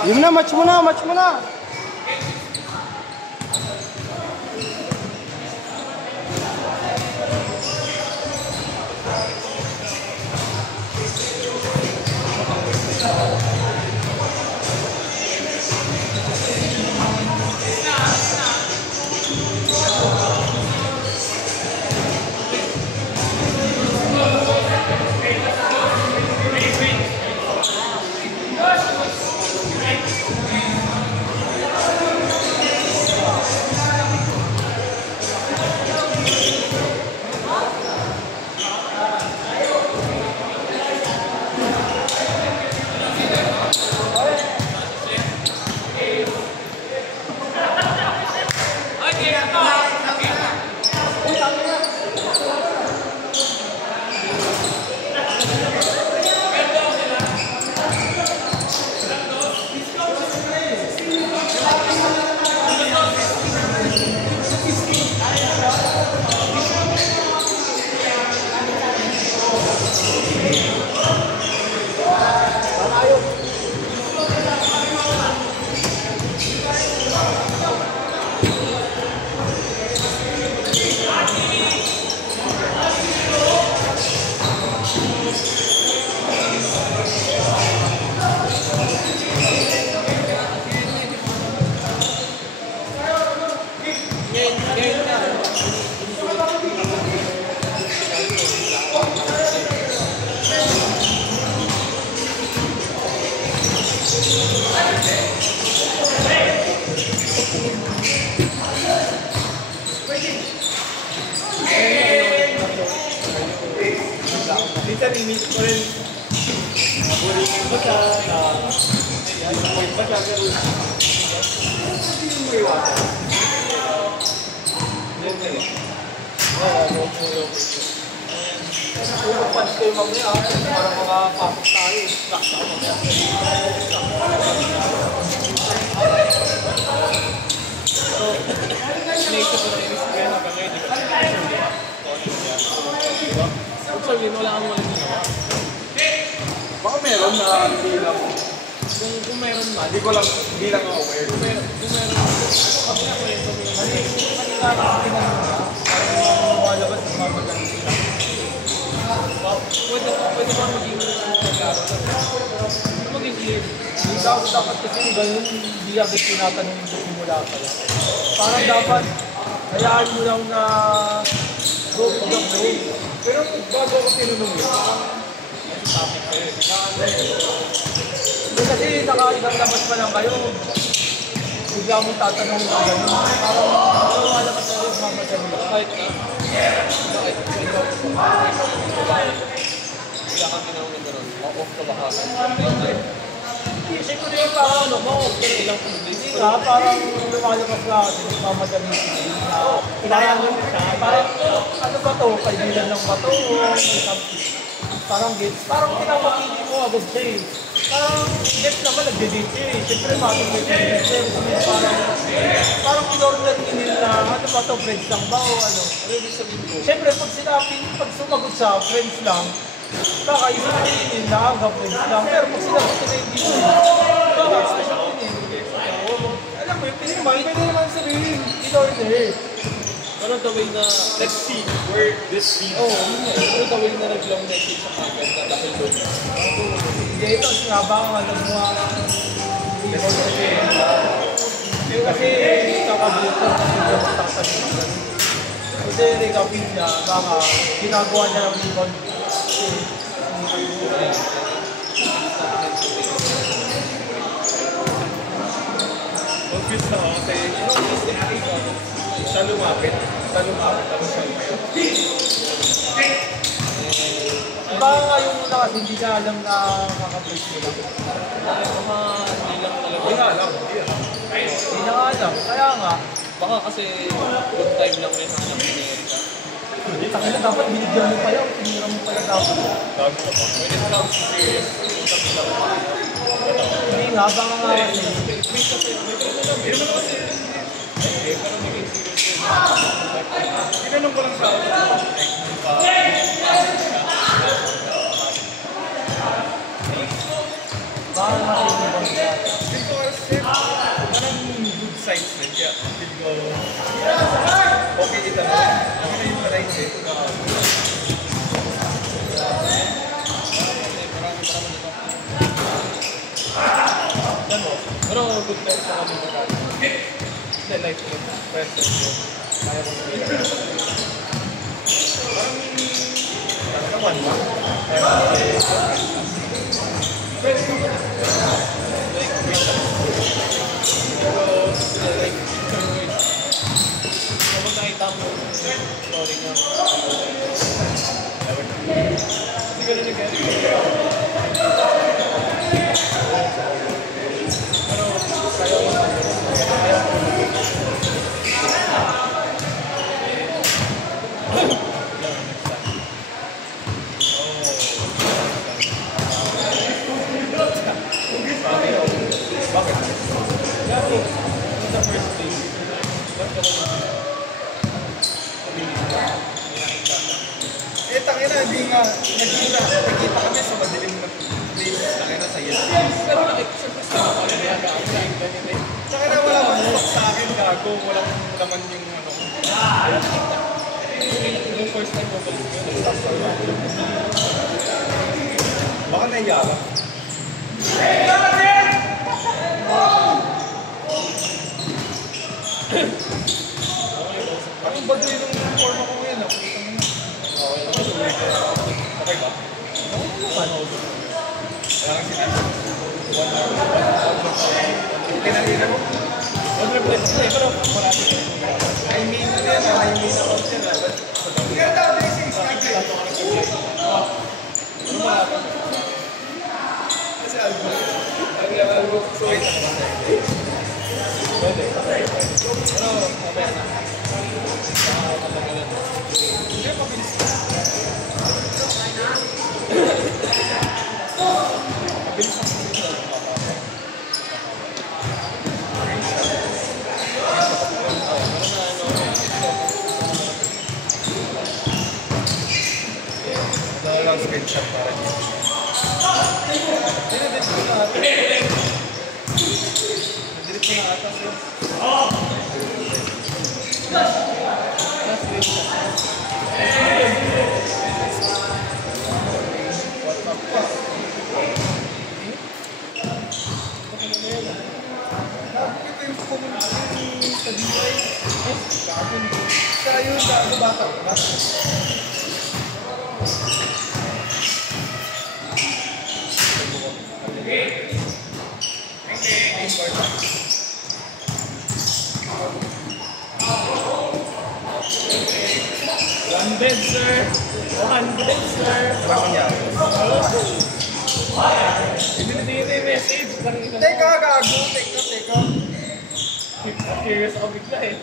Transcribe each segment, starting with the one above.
Yun na, match mo na, match mo na. Minsan inis ko rin. Mabulihin ko siya na point pa siya pero hindi mo iwasan. Puro punch kayo mamaya para makapasok tayo. Saksa ako mamaya. So, naisip ko na inis ko yan hanggang ngayon. Diba? Actually, wala kang walang ginawa. Baka meron na hindi lang. Kung meron na, hindi ko lang, hindi lang ako aware. Kung meron, kami na kwento mo yung kanina parang malabas ng mga magaling sila. Pwede ba maging maging clear? Dapat kasi ganun, hindi agad tinatanong yung simula pa yan. Parang dapat, hayaan mo lang na go to the flow. Pero bago ako tinanong yun, topic ko yun. Kasi nakailang labas pa lang kayo, bigla mong tatanong na gano'n. Parang lumalabas na rin mga madali. Bakit wala kang tinanong na gano'n? Off ka ba ka? Isip ko din parang ma-off ka rin ilang days. Hindi nga, parang lumalabas na kasi mamadali. Inayangan siya. Parang ano ba to? Kaibigan lang ba to? Parang gets. Parang pinapakili mo agad siya eh. Parang gets naman nagde-date siya eh. Siyempre matong-date siya. Parang in-order nila na ano ba to? Friends lang ba o ano? Siyempre pag sinabi, pag sumagot sa friends lang, baka isipin na hanggang friends lang. Pero pag sinagot na hindi mo, baka isipin alam mo yung pinimay, pwede naman sabihin, in-order. Pero the way na, let's see where this leads. Oo, pero the way na nag-long message sa kagad na dahil doon. Hindi, ito, sinabang ang alam mo hindi ko kasi kakabutan na hindi ko tatanong. Kasi rekapin niya, baka ginagawa niya ng rebound. Obvious na ako kasi siya lumapit ako siya iba nga yung una kasi hindi niya alam na makapres nila. Hindi lang talaga. Hindi nga alam. Hindi niya alam. Kaya nga. Baka kasi good time lang rin ang Amerika. Takila dapat binigyan mo pa yun. Tinira mo pala dapat. Bago ka pa. When it comes to serious, hindi nga. Baka nga kasi. Hindi naman kasi. Pero maging serious yun. Tinanong ko lang sa ako. Baka nga Pero good time sa kami na hindi, like, present yun. Kaya ko sabihin. Parang 1 month. Pwede ko like, kapag nakita mo, sorry nga. Kasi gano'n na gano'n. Pero, kaya ko na. Bakit? Gabi, in the first place, ba't ka naman Eh, tangina, hindi nga. Nagkita kami sa madilim na places. Tangina sa yes. pero siyempre sa mga pala ako na yung ganyan eh. Tsaka na wala man stock sa akin, gago. Walang laman yung ano. Yung first time ko pala yun, nag-stop sa mga. Baka naiya ka. Anong baduy ng forma ko ngayon? Nakita mo na. Okay ba? Ano? Kaya kasi pinalina mo? One reply kasi pero marami ka yung I mean na yan, I mean na ako siya. Kaya dapat yung 6 na kayo. ano marami? Kasi algo. Wait ako ba sa'yo? Pwede. Pero mamaya na. Matagalan. Hindi pa bilis. Lang screenshot para niyo. Delete ko na ata. Delete ko na ata siya. Nakikita yung community sa DI. Sa yun, sa bata. One bed, sir. Bakit niya? Hindi yung message. Teka, gago. Teka. Curious ako bigla eh.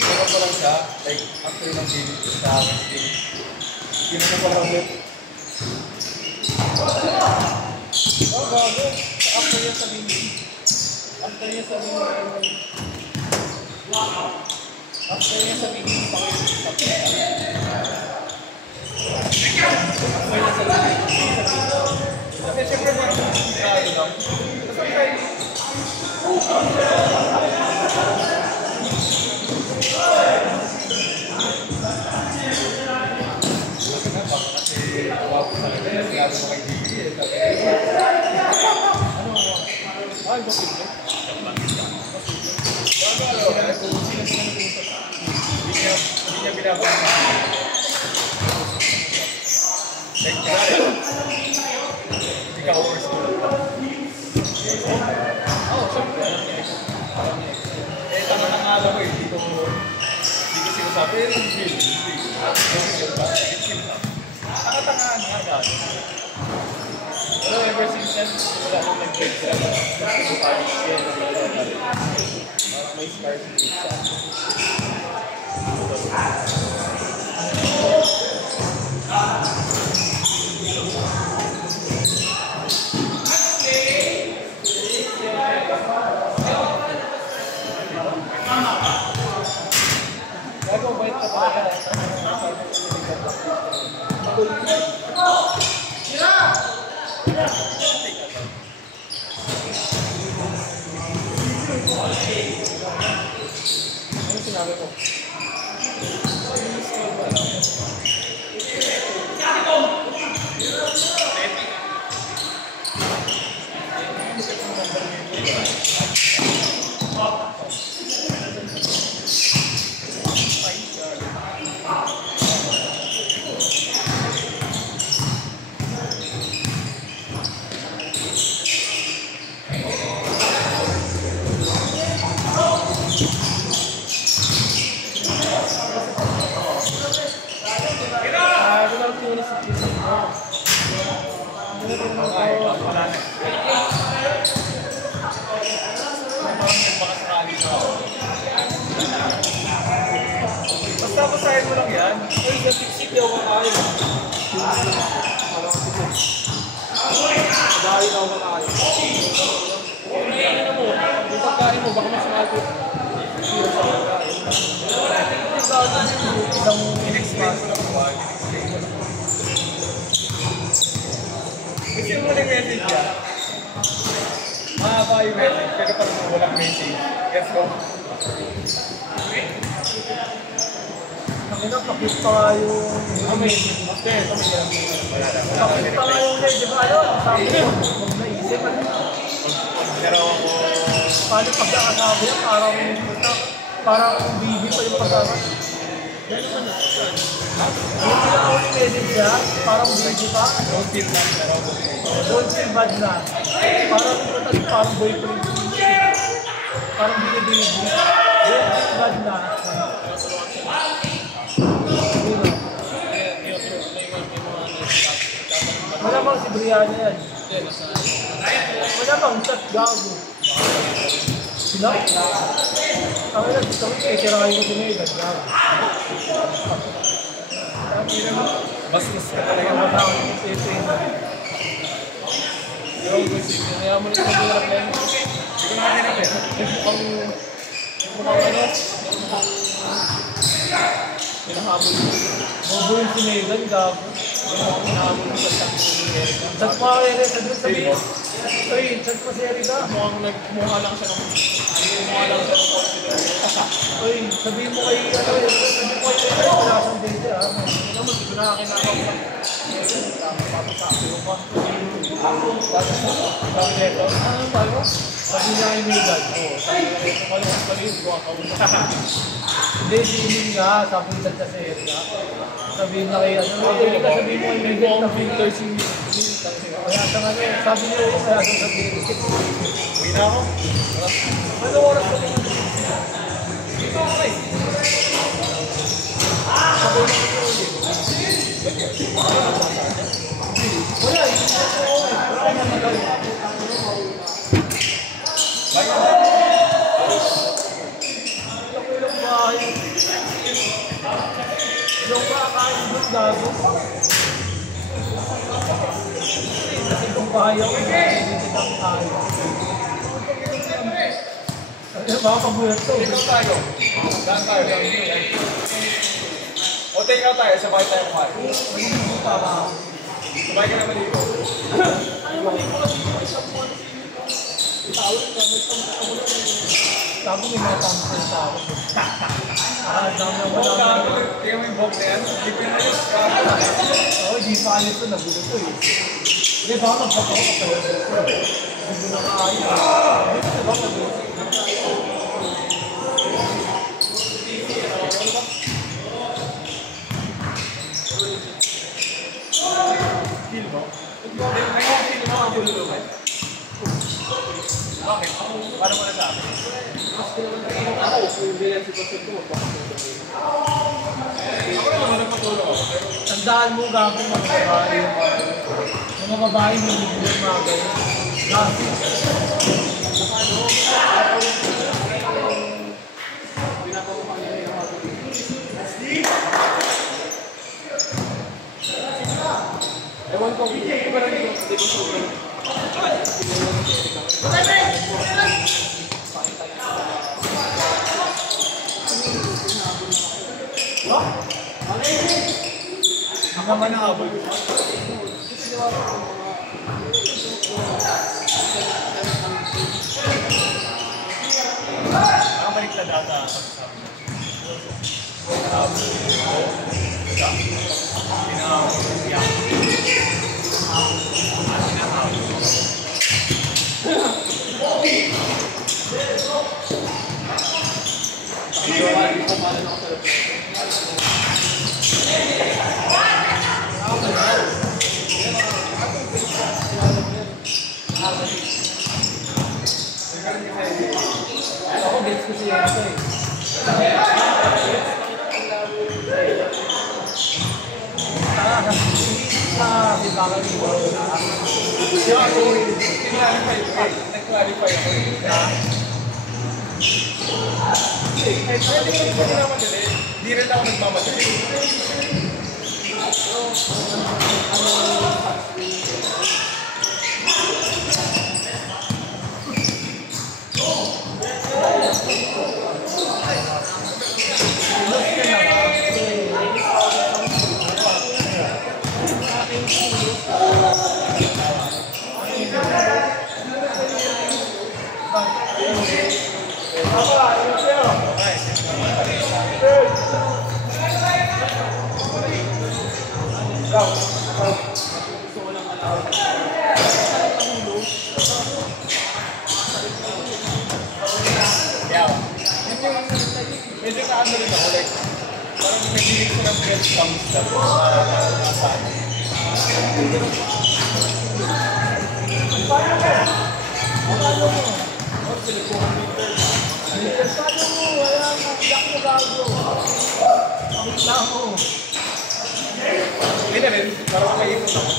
Ano ko lang siya, like, after ng game, sa akin, yun na pala ulit. Oh, gago. After yan sabihin. After yan sabihin, Kasi syempre ba, ano lang. Kasi kayo, wapo sa akin, kasi nga mo kay Gigi eh. ay, bakit ba? Hindi niya binabalik. Like, kunwari, hindi ka overstood. Oo, syempre. Eh, tama na nga alam ko eh, hindi ko sinasabi, hindi. Tanga-tangaan nga gano'n. Pero ever since then, wala nang nag-break sila na parang yan, parang may scars sa isa. Gago, bait ka talaga. Ano sinabi ko? Wala na. Baka sakali na. Basta basahin mo lang yan. Ay, nag-tiksik daw ang kain. Dahil daw ang kain. Ano mo? Yung pagkain mo, baka masakal ko. In-explain ko lang ba? Kasi yung muling message yan. Mahaba yung message, pero pag walang message, let's go. Ang ina, pakit pa nga yung... After, wala na. Pakit pa nga yung di ba ano? Sabi ko, huwag naisip. Pero ako, Paano pagkakasabi yan? Parang bibi pa yung pagkakasabi. Yan naman na. Yung pinakawin yung message niya, parang bibi pa. don't feel bad, pero Don't feel bad na. Parang boyfriend. Parang binibili. Don't feel bad na. Wala bang si Brianna yan? Wala bang chat gago? Sila? Ang ina, gusto ko kikirahin ko sila gago. bastos ka talaga. Wala akong isipin. Pero kaya mo rin mag-irap yan. Hindi ko natin na pera. Mukhang ano? Pinahabol mo. Mabuhin si Megan, gago. Pinahabol mo sa tanong ni Erika. Chat mo ako Erika, sabi mo. Uy, chat mo si Erika. Mukha lang siya ng Uy, sabihin mo kay ano, sabihin mo kay Erika, wala siyang date ah. Ano mo, hindi ko nakakinakaw pa. Papasabi ko pa. Sabi nito, ano tayo? Sabi niya kay Megan. Sabi nito, malamang pa rin, buka ka muna. Hindi, si Imin nga, sabi niya sa Erika. Sabihin na kay ano, Erika, sabihin mo kay Megan na Filter si kaya sa ano, sabi niya yun, kaya sa sabihin. Uwi na ako. Ano oras ko lang? Dito ako eh. Sabi niya yun. Wala, hindi ko ako eh. Wala na magaling. Ako ilang bahay. Yung kakain doon gago. Kasi kung bahay ako, hindi kitang tayo. Baka pagulat to. Dito tayo. Daan tayo. O take out tayo, sabay tayo kumain. Sabay ka naman dito. Sabi may mga tamper sa ako. Dami ang Oo, wala. tingnan mo yung box na yan. Ipin mo yung Oo, di pa alis to, nagulo to eh. Hindi ba magpapako ka pa yun? Hindi na kaayos. Hindi ba nagulo? Feel mo? Ngayon, feel mo ang tululugan. Bakit? Paano mo nasabi? Ako naman nagpatulong ako. Tandaan mo gagawin mga babae. Mga babae may libulan mga ganyan. Kasi, Ewan ko, pero hindi ko sobrang. Ako man nahabol. Nakabalik na data. ako gets ko siya ito eh. Tara, si Bakal Ibo. Siya Hindi ko nagmamadali. Hindi rin ako nagmamadali. Medyo kaano rin ako, like, parang nag-inig ko ng breadcrumbs na po sa saan. Hindi na rin, parang nag-iikot ako.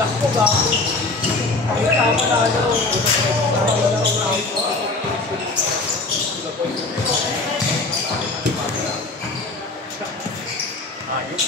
Nakpo ba? Ay, tama na ano. Ayos.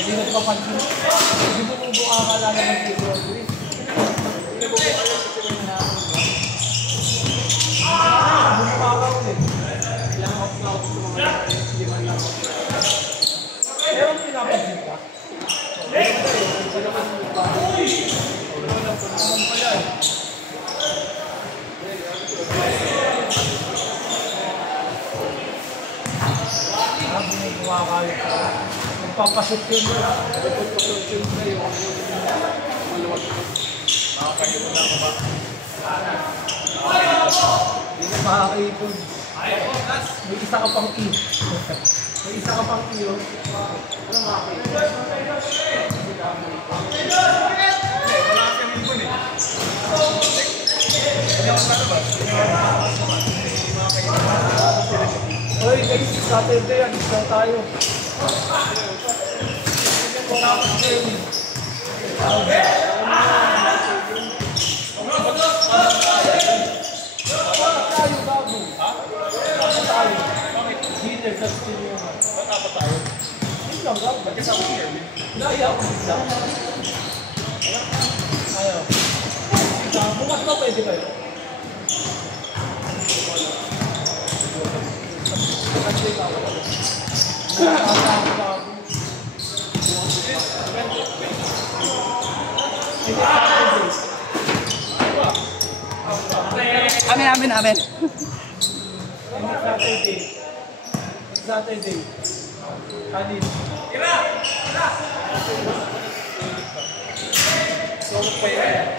Hindi nagpapansin. Hindi mo nung buka ka lang naman dito. Meron pinapansin ka? Kumakalit ka. Nagpapasok yun. Makakaipon na ako ba? Hindi na makakaipon. May isa ka pang i. May isa ka pang i. Ano makakaipon? Hindi, wala kang ibon eh. Hindi ako lalabas. Hoy guys, Saturday, alis lang tayo. Tayo bago. Ha? Tayo. Bakit? Dinner sa studio. Ba't apat tayo? Hindi lang bago. Magkasama si Erwin. Naya ako dito. Ayaw. Bukas ba pwede kayo? Kasi bago. Amin. Saturday. Kanin. So, pwede.